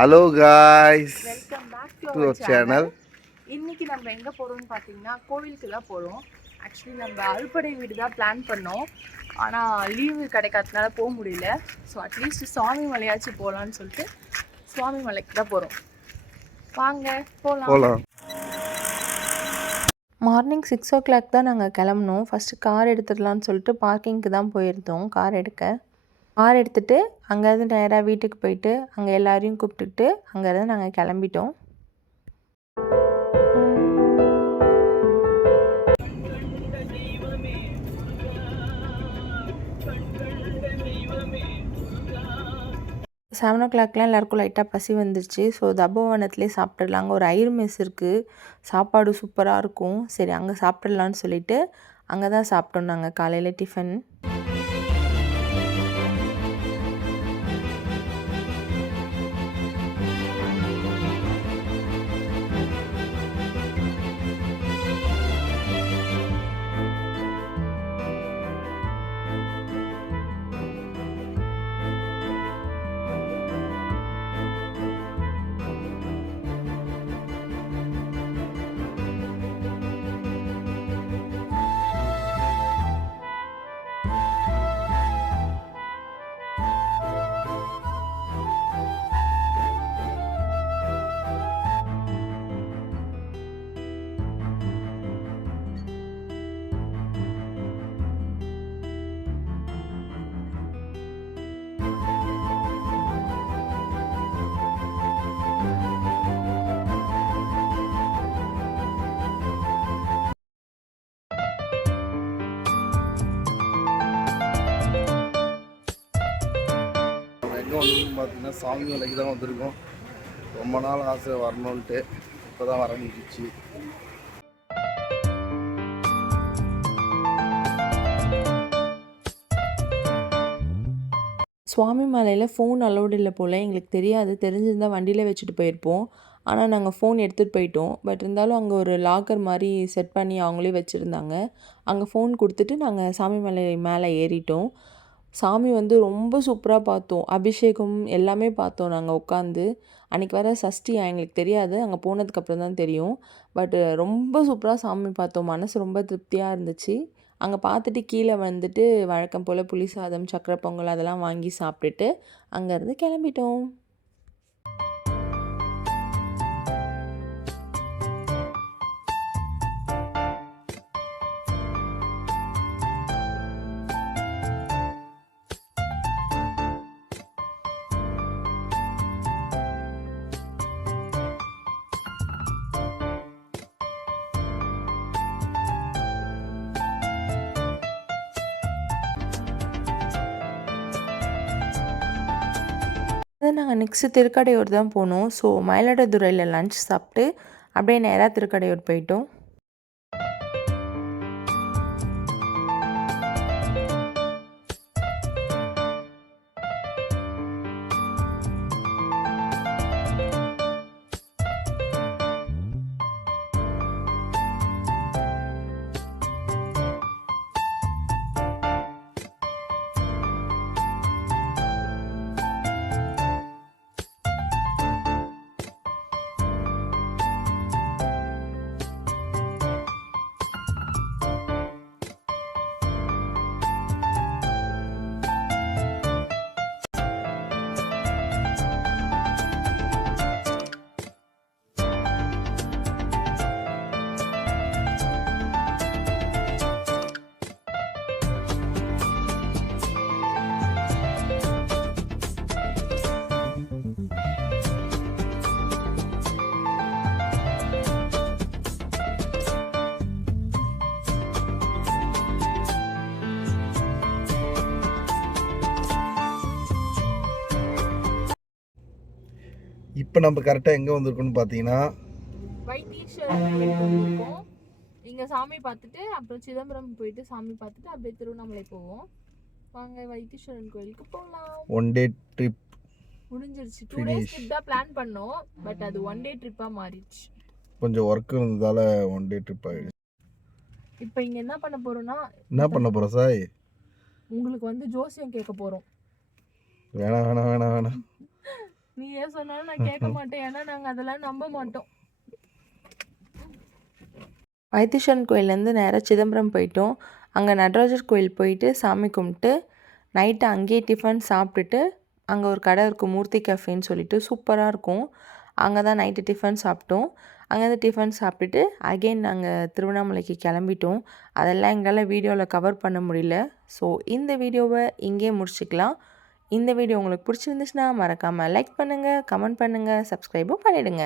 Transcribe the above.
Hello guys, welcome back to to our channel. இன்னைக்கு நம்ம எங்கே போகிறோம்னு பார்த்தீங்கன்னா கோவிலுக்கு தான் போகிறோம். ஆக்சுவலி நம்ம அறுபடை வீடு தான் பிளான் பண்ணோம். ஆனால் லீவு கிடைக்காததுனால போக முடியல. ஸோ அட்லீஸ்ட் சுவாமி மலையாச்சும் போகலான்னு சொல்லிட்டு சுவாமி மலைக்கு தான் போகிறோம். வாங்க போகலாம். மார்னிங் 6 o'clock தான் நாங்கள் கிளம்புனோம். ஃபஸ்ட்டு கார் எடுத்துடலான்னு சொல்லிட்டு பார்க்கிங்க்கு தான் போயிருந்தோம் கார் எடுத்துகிட்டு அங்கேருந்து நேராக வீட்டுக்கு போயிட்டு அங்கே எல்லாரையும் கூப்பிட்டுட்டு அங்கேருந்து நாங்கள் கிளம்பிட்டோம். செவன் ஓ கிளாக்லாம் எல்லாருக்கும் லைட்டாக பசி வந்துருச்சு. ஸோ தபோவனத்துலேயே சாப்பிட்றலாங்க. ஒரு ஐயர் மெஸ் இருக்குது, சாப்பாடு சூப்பராக இருக்கும். சரி அங்கே சாப்பிட்றலான்னு சொல்லிட்டு அங்கே தான் சாப்பிட்டோம் நாங்கள் காலையில் டிஃபன். பார்த்தீங்கன்னா சாமி மலைக்கு தான் வந்திருக்கோம். ரொம்ப நாள் ஆசை வரணுன்ட்டு இப்போ தான் வர முடிஞ்சிச்சு. சுவாமி மலையில் ஃபோன் அலோடு இல்லை போல், எங்களுக்கு தெரியாது. தெரிஞ்சிருந்தால் வண்டியில் வச்சுட்டு போயிருப்போம். ஆனால் நாங்கள் ஃபோன் எடுத்துகிட்டு போயிட்டோம். பட் இருந்தாலும் அங்கே ஒரு லாக்கர் மாதிரி செட் பண்ணி அவங்களே வச்சுருந்தாங்க. அங்கே ஃபோன் கொடுத்துட்டு நாங்கள் சாமி மலை மேலே ஏறிட்டோம். சாமி வந்து ரொம்ப சூப்பராக பார்த்தோம். அபிஷேகம் எல்லாமே பார்த்தோம் நாங்கள் உட்காந்து. அன்றைக்கி வர சஷ்டியா எங்களுக்கு தெரியாது, அங்கே போனதுக்கப்புறம் தான் தெரியும். பட் ரொம்ப சூப்பராக சாமி பார்த்தோம். மனசு ரொம்ப திருப்தியாக இருந்துச்சு. அங்கே பார்த்துட்டு கீழே வந்துட்டு வழக்கம் போல் புளி சாதம், சக்கரை பொங்கல் அதெல்லாம் வாங்கி சாப்பிட்டுட்டு அங்கேருந்து கிளம்பிட்டோம். நாங்கள் நெக்ஸ்ட்டு திருக்கடையூர் தான் போனோம். ஸோ மயிலாடுதுறையில் லன்ச் சாப்பிட்டு அப்படியே நேராக திருக்கடையூர் போயிட்டோம். இப்போ நம்ம கரெக்டாக எங்கே வந்திருக்கோம்னு பார்த்தீங்கன்னா வைத்தீஸ்வரன். இங்கே சாமி பார்த்துட்டு அப்புறம் சிதம்பரம் போயிட்டு சாமி பார்த்துட்டு அப்படியே திருவண்ணாமலை போவோம். வாங்க வைத்தீஸ்வரன் கோயிலுக்கு போகலாம். 1 day ட்ரிப் முடிஞ்சிருச்சு. 2 days ட்ரிப் தான் பிளான் பண்ணோம். பட் அது 1 day ட்ரிப்பாக மாறிடுச்சு. கொஞ்சம் ஒர்க் இருந்ததால் 1 day ட்ரிப் ஆகிடுச்சு. இப்போ இங்கே என்ன பண்ண போகிறோன்னா, என்ன பண்ண போகிறோம் சாய்? உங்களுக்கு வந்து ஜோசியம் கேட்க போகிறோம். வேணாம் வேணாம் வேணாம் வேணாம். நீ ஏன் சொன்னாலும் நான் கேட்க மாட்டேன். ஏன்னா நாங்க அதெல்லாம் நம்ப மாட்டோம். வைத்தீஸ்வரன் கோயிலேருந்து நேராக சிதம்பரம் போயிட்டோம். அங்கே நடராஜர் கோயில் போயிட்டு சாமி கும்பிட்டு நைட்டு அங்கேயே டிஃபன் சாப்பிட்டுட்டு அங்கே ஒரு கடை இருக்கும் மூர்த்தி கேஃபேன்னு சொல்லிட்டு சூப்பராக இருக்கும். அங்கே தான் நைட்டு டிஃபன் சாப்பிட்டோம். அங்கேருந்து டிஃபன் சாப்பிட்டுட்டு அகெயின் நாங்கள் திருவண்ணாமலைக்கு கிளம்பிட்டோம். அதெல்லாம் எங்களால் வீடியோவில் கவர் பண்ண முடியல. ஸோ இந்த வீடியோவை இங்கேயே முடிச்சுக்கலாம். இந்த வீடியோ உங்களுக்கு பிடிச்சிருந்துச்சுன்னா மறக்காமல் லைக் பண்ணுங்கள், கமெண்ட் பண்ணுங்கள், சப்ஸ்கிரைபும் பண்ணிவிடுங்க.